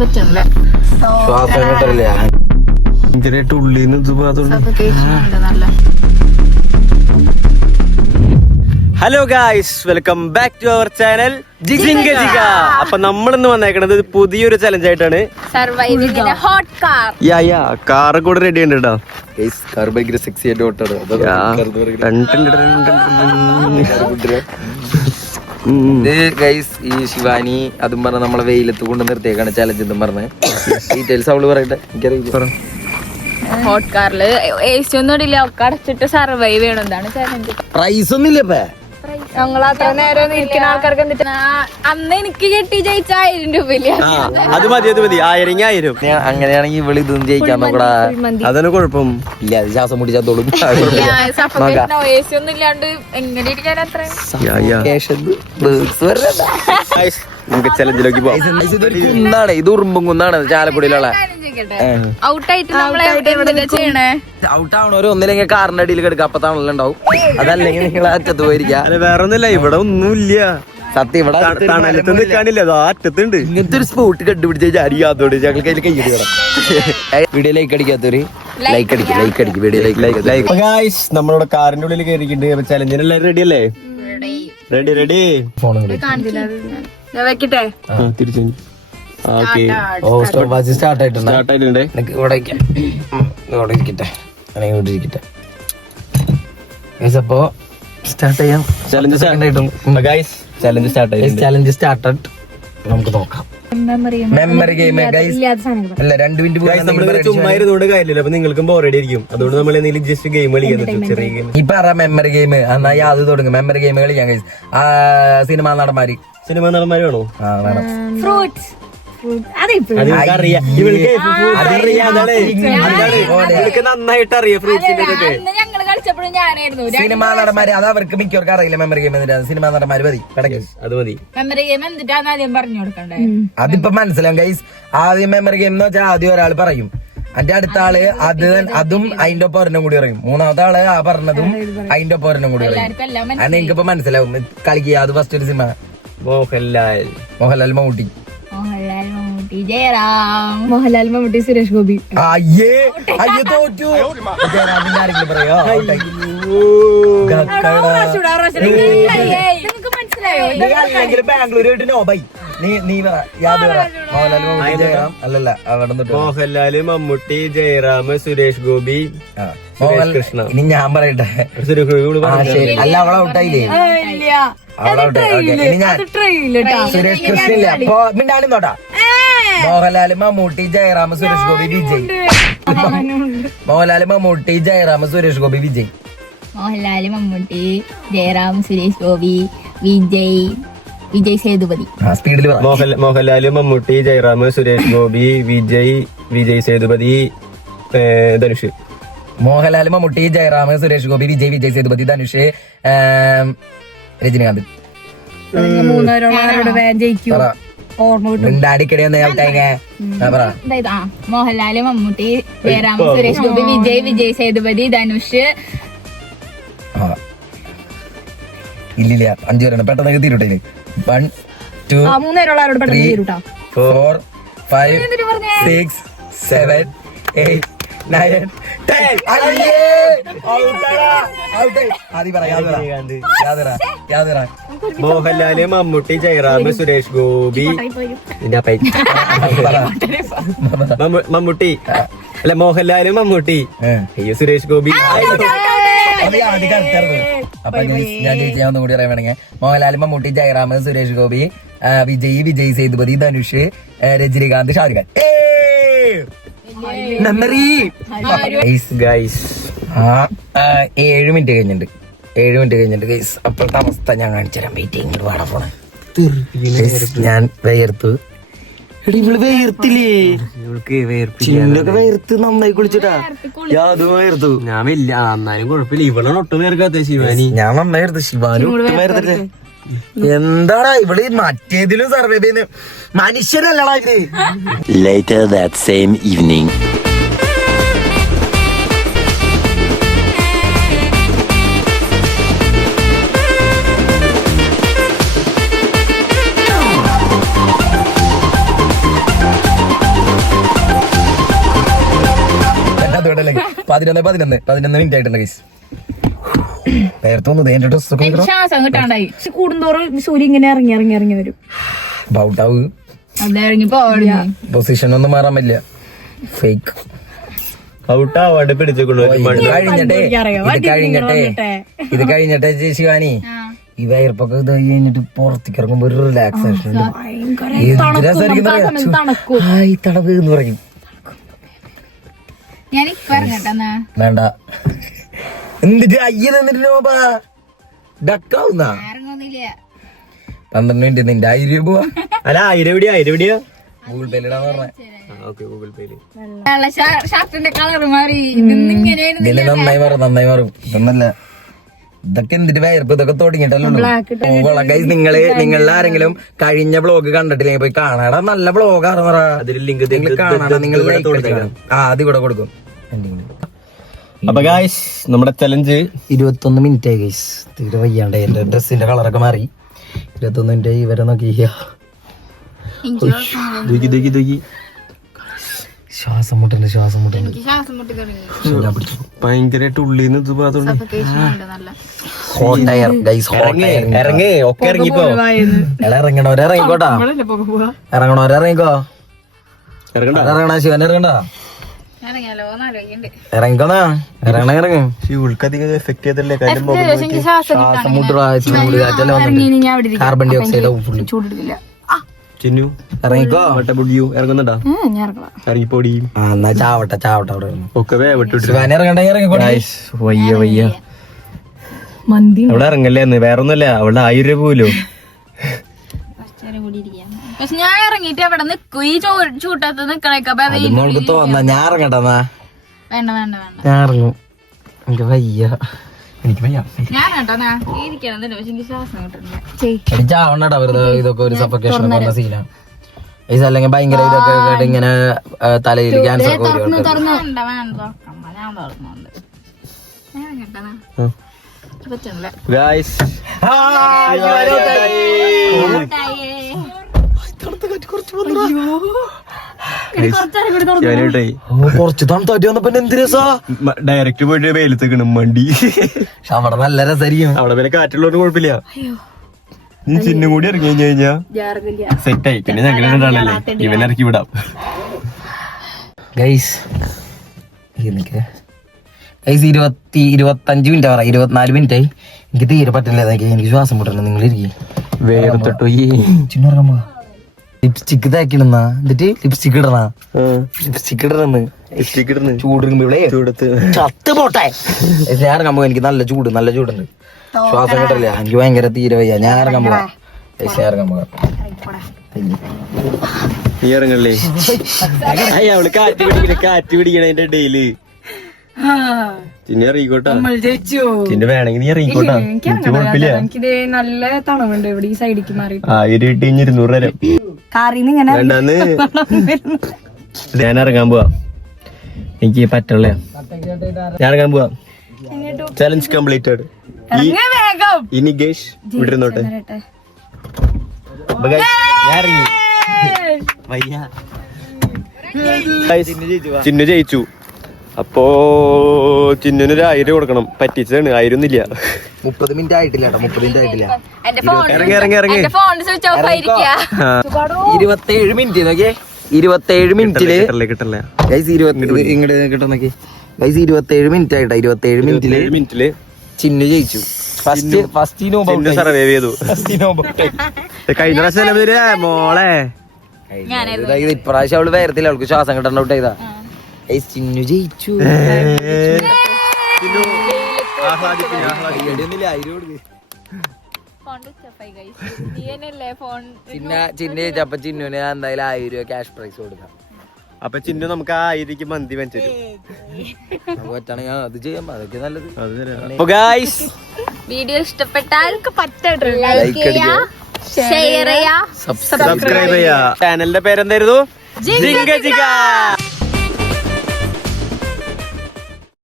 പറ്റണല്ലേ? Hello guys, welcome back to our channel ജിജിങ്ക ജിഗ. അപ്പൊ നമ്മളിന്ന് വന്നേക്കണത് പുതിയൊരു ചലഞ്ച് ആയിട്ടാണ്. കാറ് കൂടെ റെഡി ഉണ്ട് കേട്ടോ. ഈ ശിവാനി അതും പറഞ്ഞ നമ്മളെ വെയിലത്ത് കൊണ്ട് നിർത്തിയേക്കാണ് ചലഞ്ച് എന്നും പറഞ്ഞ്. ഡീറ്റെയിൽസ് അവള് പറയട്ടെ, എനിക്കറിയില്ല. ഹോട്ട് കാറില് AC ഒന്നും ഇടില്ല, ഒക്കെ അടച്ചിട്ട് സർവൈവ് ചെയ്യണം. എന്താണ് ചലഞ്ച്? പ്രൈസ് ഒന്നുമില്ലേ? ഞങ്ങൾ അത്ര നേരം ഇരിക്കുന്ന ആൾക്കാർക്ക് എന്നിട്ട് അന്ന് എനിക്ക് കിട്ടി ജയിച്ച 1000 രൂപയില്ല. അത് മതി 1000. അങ്ങനെയാണെങ്കിൽ ഇവള് ഇതൊന്നും ജയിക്കാൻ നോക്കടാ. അതാണ് കുഴപ്പം. ഇല്ല, അത് ശ്വാസം മുടി ചത്തോളും. AC ഒന്നും ഇല്ലാണ്ട് എങ്ങനെ ഇരിക്കാൻ അത്ര നമുക്ക് ചലഞ്ചിലേക്ക് പോവാം. കുന്നാണ് ഇത്, ഉറുമ്പും കുന്നാണ് ചാലക്കുടിയിലുള്ള. ഔട്ടായിട്ട് നമ്മളെ ചെയ്യണേ? ഔട്ട് ആവണവര് ഒന്നില്ലെങ്കിൽ കാറിന്റെ അടിയിൽ കിടക്കുക, അപ്പത്താണല്ലോ ഉണ്ടാവും. അതല്ലെങ്കിൽ നിങ്ങൾ അറ്റത്ത് പോയിരിക്കാം. വേറെ ഒന്നുമില്ല, ഇവിടെ ഒന്നുമില്ല. സത്യം ഇവിടെ തണലത്ത് നിൽക്കാനില്ല, അത് അറ്റത്തുണ്ട്. ഇങ്ങനത്തെ ഒരു സ്പോട്ട് കണ്ടുപിടിച്ച അറിയാത്തോട് ഞങ്ങൾക്ക് അതിൽ കൈയ്യടിക്കണം. വീഡിയോ ലൈക്ക് അടിക്കാത്തവര് ലൈക്ക് അടിക്കും. Video like. നമ്മളിവിടെ കാറിന്റെ ഉള്ളിൽ കയറിയിട്ടുണ്ട്. ചലഞ്ചിന് എല്ലാവരും റെഡി അല്ലേ? റെഡി. ഫോൺ വെക്കട്ടെ? തിരിച്ചു സ്റ്റാർട്ട് ആയിട്ടുണ്ട്. സ്റ്റാർട്ടായിട്ടുണ്ട്. ഇവിടെ ഇരിക്കട്ടെ, ഇരിക്കട്ടെ. അപ്പോ സ്റ്റാർട്ട് ചെയ്യാം. ചലഞ്ച് സ്റ്റാർട്ടായിട്ടുണ്ട്. Challenge started. നമുക്ക് നോക്കാം. മെമ്മറി ഗെയിം അല്ല, 2 മിനിറ്റ് ചുമ്മാ ഇരുന്നോണ്ട് കാര്യമില്ല. അപ്പൊ നിങ്ങൾക്കും ബോറടി ആയിരിക്കും. അതുകൊണ്ട് നമ്മൾ എന്തെങ്കിലും ജസ്റ്റ് ഗെയിം കളിക്കാൻ, ചെറിയ ഗെയിം. ഇപ്പൊ മെമ്മറി ഗെയിം എന്നാ അത് തുടങ്ങും. മെമ്മറി ഗെയിം കളിക്കാൻ കഴിയും. സിനിമാ നടന്മാര് വേണോ? വേണം. നന്നായിട്ട് അറിയാം ഫ്രൂട്ട്സിന്റെ ഒക്കെ. ഞങ്ങള് കളിച്ചപ്പോഴും ഞാനായിരുന്നു. സിനിമാ നടന്മാര് അത് അവർക്ക് മിക്കവർക്ക് അറിയില്ല. മെമ്മറി ഗെയിം സിനിമാ നടന്മാര് മതി. അത് മതി. മെമ്മറി ഗെയിം എന്തിട്ടാന്ന് ആദ്യം പറഞ്ഞു കൊടുക്കണ്ടേ? അതിപ്പോ മനസ്സിലാവും ഗൈസ്. ആദ്യം മെമ്മറി ഗെയിം എന്ന് വെച്ചാൽ ആദ്യം ഒരാൾ പറയും, അതിന്റെ അടുത്ത ആള് അതും അതിന്റെ ഒപ്പം ഒരെണ്ണം കൂടി പറയും, മൂന്നാമത്തെ ആള് ആ പറഞ്ഞതും അതിന്റെ ഒപ്പം ഒരെണ്ണം കൂടി പറയും. അത് നിങ്ങൾക്കിപ്പോ മനസ്സിലാവും. കളിക്കുക. അത് ഫസ്റ്റ് ഒരു സിനിമ മോഹൻലാൽ മമ്മൂട്ടി മോഹൻലാൽ മമ്മൂട്ടി സുരേഷ് ഗോപി. അയ്യേ തോറ്റു. ജയറാമിന്റെ ആരെങ്കിലും പറയോ? ബാംഗ്ലൂർ പോയിട്ട് നോ ബൈ. നീ പറ. മോഹൻലാൽ മമ്മൂട്ടി ജയറാം. അല്ലല്ല, മോഹൻലാല് മമ്മൂട്ടി ജയറാം സുരേഷ് ഗോപി കൃഷ്ണ. ഇനി ഞാൻ പറയട്ടെ. അല്ല, അവളെ ഔട്ടായില്ലേ? അവളെ ഔട്ടായി. ഇനി ഞാൻ സുരേഷ് കൃഷ്ണ ഇല്ല. അപ്പൊ മിണ്ടാലും നോട്ടാ. മോഹൻലാല് മമ്മൂട്ടി ജയറാം സുരേഷ് ഗോപി വിജയ്. മോഹൻലാല് മമ്മൂട്ടി ജയറാം സുരേഷ് ഗോപി വിജയ്. മോഹൻലാല് മമ്മൂട്ടി ജയറാം സുരേഷ് ഗോപി വിജയ് സേതുപതി. സ്പീഡിൽ മോഹൻലാല് മമ്മൂട്ടി ജയറാം സുരേഷ് ഗോപി വിജയ് സേതുപതി ധനുഷ്. മോഹൻലാല് മമ്മൂട്ടി ജയറാം സുരേഷ് ഗോപി വിജയ് സേതുപതി ധനുഷ് രജനികാന്ത്. മോഹൻലാല് മമ്മൂട്ടി ജയറാം സുരേഷ് ഗോപി വിജയ് സേതുപതി ധനുഷ്. ഇല്ലില്ല, 5 പേരാണ്. പെട്ടെന്ന് തീരുട്ടെ. 1 2 3 4 5 6 7 8 9 10. മോഹൻലാല് മമ്മൂട്ടി ജയറാം സുരേഷ് ഗോപി മമ്മൂട്ടി അല്ല, മോഹൻലാല് മമ്മൂട്ടി സുരേഷ് ഗോപി. അപ്പൊ ഞാൻ ജയിച്ചാൽ കൂടി പറയാൻ വേണമെങ്കിൽ മോഹൻലാൽ മമ്മൂട്ടി ജയറാം സുരേഷ് ഗോപി വിജയ് സേതുപതി ധനുഷ് രജനികാന്ത് ഷാരൂഖ് ഖാൻ. മെമ്മറി 7 മിനിറ്റ് കഴിഞ്ഞിട്ടുണ്ട് ഗൈസ്. അപ്പോഴത്തെ അവസ്ഥ ഞാൻ കാണിച്ചുതരാം. വെയിറ്റിംഗ് പാടാൻ പോണേ. ഞാൻ വേർത്തു. ഇവള് വേർത്തില്ലേ? ചിന്നൊക്കെ വേർത്ത് നന്നായി കുളിച്ചിട്ടാ. യാതും വേർത്തു. ഞാൻ ഇല്ല, എന്നാലും കുഴപ്പമില്ല. ഇവളാണ് ഒട്ടും വേർക്കാത്ത ശിവാനി. ഞാൻ നന്നായി വേർത്ത്. ശിവാനി ഒട്ടും വേർത്തില്ലേ? എന്താടാ ഇവള് മറ്റേതിലും സർവൈവ് ചെയ്യുന്ന മനുഷ്യരല്ലടാ ഇത്. Later that same evening. ഇടല്ലേ 11 minute ആയിട്ടുണ്ട് ഗൈസ്. നേരത്തെ ഒന്ന് എന്റെ ഡ്രസ് ഒക്കെ ശ്വാസം കിട്ടാണ്ടായി കൂടുന്തോറും സൂര്യ ഇങ്ങനെ ഇറങ്ങി വരും. ബൗട്ടാവ് അതെ ഇറങ്ങി പോവാ. പൊസിഷൻ ഒന്നും മാറാൻ പറ്റില്ല. ഫേക്ക് ഔട്ടാവാണ്ട് പിടിച്ചോളൂ. ഇത് കഴിഞ്ഞിട്ടെ ശിവാനി ഈ വയർപ്പൊക്കെ ഇത് കഴിഞ്ഞിട്ട് പുറത്തേക്ക് ഇറങ്ങുമ്പോ ഒരു റിലാക്സേഷൻ ഈ തണവ് എന്ന് പറയും. വേണ്ട എന്നിട്ട് അയ്യ തന്നിട്ട് ഡക്കാവുന്ന 12 മിനിറ്റ് നിന്റെ 1000 രൂപ അല്ല 1000 എവിടെയാ ഗൂഗിൾ പേയിലിടാന്ന് പറഞ്ഞേ. ഗൂഗിൾ പേയില് ഷർട്ടിന്റെ കളർ മാറി. ഇതിന് നന്നായി മാറും. ഇതൊന്നല്ല ഇതൊക്കെ എന്തിട്ട് വയർപ്പ് ഇതൊക്കെ തുടങ്ങിയിട്ടല്ലോ. നിങ്ങൾ ആരെങ്കിലും കഴിഞ്ഞ ബ്ലോഗ് കണ്ടിട്ടില്ലെങ്കിൽ പോയി കാണാടാ. നല്ല ബ്ലോഗാണെന്ന് നിങ്ങൾ കാണാടാ. നിങ്ങൾ അത് കൂടെ കൊടുക്കും. അപ്പൊ ഗായ്സ് നമ്മുടെ ചലഞ്ച് 21 മിനിറ്റ് ആയി ഗൈസ്. തീരെ വയ്യാണ്ട് എന്റെ ഡ്രസ്സിന്റെ കളറൊക്കെ മാറി. 21 മിനിറ്റ് ആയി. ഇവരെ നോക്കി ശ്വാസം മുട്ടുണ്ട്. ഭയങ്കരമായിട്ട് ഉള്ളിന്ന് ഇറങ്ങി ഒക്കെ ഇറങ്ങിപ്പോ ഇറങ്ങണോരിറങ്ങിക്കോട്ടാ. ഇറങ്ങണ ശിവൻ ഇറങ്ങണ്ട. ഇറങ്ങിക്കോന്നാ ഇറങ്ങും. എഫക്ട് ചെയ്തല്ലേ കാർബൺ ഡൈ ഓക്സൈഡ് ചിന്നു ഇറങ്ങിക്കോ. ഇറങ്ങുന്നുണ്ടാ ഇറങ്ങിപ്പോടി. എന്നാ ചാവട്ടെ അവിടെ ഒക്കെ ശിവാനി ഇറങ്ങണ്ട. ഇറങ്ങിക്കോട്ടെ. വയ്യ അവിടെ ഇറങ്ങല്ലേ. വേറെ ഒന്നുമല്ല അവിടെ 1000 രൂപ പോലോ. പക്ഷെ ഞാൻ ഇറങ്ങിട്ട് അവിടെ നിക്കൂ. ഈ ചൂട്ടത്ത് നിക്കണേക്കാ നമുക്ക് തോന്നാ ഞാൻ ഇറങ്ങട്ടെ. വേണ്ട ഞാൻ ഇറങ്ങും. എനിക്ക് വയ്യ. ഞാൻ ഇരിക്കണം. പക്ഷെ ശ്വാസം കിട്ടുന്നില്ല. ചാവണടാ വെറുതെ. ഇതൊക്കെ ഒരു സഫക്കേഷൻ പറഞ്ഞ സീനാണ്. അല്ലെങ്കിൽ ഭയങ്കര ഇതൊക്കെ കേട്ട് ഇങ്ങനെ തലയിൽ ക്യാൻസർ ഒക്കെ വരും. ഞാൻ തുറന്നുണ്ട്. പറ്റണില്ല. കുറച്ച് തണുത്താറ്റി വന്നപ്പോ എന്ത് രസാ. ഡയറക്റ്റ് പോയിട്ട് വെയിലത്തേക്കണം വണ്ടി. പക്ഷെ അവിടെ നല്ല രസമായിരിക്കും. അവിടെ വില കാറ്റുള്ളവര് കുഴപ്പമില്ല. നീ ചിന്നും കൂടി ഇറങ്ങി കഴിഞ്ഞാ സെറ്റായി. പിന്നെ ഞങ്ങളല്ലേ ഇവൻ ഇറക്കി വിടാം. ഗൈസ് 25 മിനിറ്റ് പറ. 24 മിനിറ്റ് ആയി. എനിക്ക് തീരെ പറ്റില്ല. എനിക്ക് ശ്വാസം മുട്ടണം. നിങ്ങൾ ഇരിക്കും. വേർത്തിട്ടോ ചിന്നുറങ്ങാൻ ലിപ്സ്റ്റിക് തേക്കണെന്നാ. എന്നിട്ട് ലിപ്സ്റ്റിക് ഇടണെന്ന് ചൂടുമ്പോ ചത്ത് പോട്ടെ. ഞാൻ ഇറങ്ങാൻ പോവാ. എനിക്ക് നല്ല ചൂടുണ്ട്. ശ്വാസം കിട്ടില്ല. എനിക്ക് ഭയങ്കര തീരെ വയ്യ. ഞാൻ ഇറങ്ങാൻ പോവാ. നീ ഇറങ്ങല്ലേ. അവള് കാറ്റ് പിടിക്കണതിന്റെ ഇടയില് ചിന്ന ഇറങ്ങിക്കോട്ടാ. ചിന്ന വേണമെങ്കിൽ നീ ഇറങ്ങിക്കോട്ടാ. എനിക്ക് കുഴപ്പമില്ല. എനിക്കിത് നല്ല തണവുണ്ട് ഇവിടെ ഈ സൈഡിക്ക് മാറി. 1000 ഇട്ട് 200 തരാം. വേണ്ടാന്ന്. ഞാൻ ഇറങ്ങാൻ പോവാ. എനിക്ക് പറ്റള്ള. ഞാൻ ഇറങ്ങാൻ പോവാ. Challenge completed. ഇനി ഗേഷ് വിട്ടിരുന്നോട്ടെ. ഞാൻ ഇറങ്ങി. ചിന്നു ജയിച്ചു. അപ്പോ ചിന്നൊരു 1000 കൊടുക്കണം. പറ്റിച്ചതാണ്. 1000 ഒന്നുമില്ല. 30 മിനിറ്റ് ആയിട്ടില്ല. 30 മിനിറ്റ് ആയിട്ടില്ല. ഇറങ്ങി 27 മിനിറ്റ് നോക്കിയേ. 27 മിനിറ്റില് കിട്ടല്ലേ. ഇങ്ങോട്ട് കിട്ടുന്നൊക്കെ. 27 മിനിറ്റ് ആയിട്ടാ. 27 മിനിറ്റില് ചിന്നു ജയിച്ചു. ഫസ്റ്റ് സർവൈവ് ചെയ്തു. കഴിഞ്ഞ പ്രാവശ്യം മോളെ ഇപ്രാവശ്യം അവള് വേരത്തില്ല. അവൾക്ക് ശ്വാസം കിട്ടണ്ട ഔട്ട് ചെയ്താ. ചിന്നു ജയിച്ചു. ചിന്നു ജയിച്ചപ്പോ ചിന്നുവിന് എന്തായാലും 1000 രൂപ ക്യാഷ് പ്രൈസ് കൊടുക്കാം. അപ്പൊ ചിന്നു നമുക്ക് 1000 മന്തി വെച്ചു പറ്റാണെങ്കിൽ അത് ചെയ്യാം. അതൊക്കെ നല്ലത്. വീഡിയോ ഇഷ്ടപ്പെട്ടാൽ ലൈക്ക് ചെയ്യാ, ഷെയർ ചെയ്യാ, സബ്സ്ക്രൈബ് ചെയ്യാ. ചാനലിന്റെ പേരെന്തായിരുന്നു? ജിംഗ ജിഗ.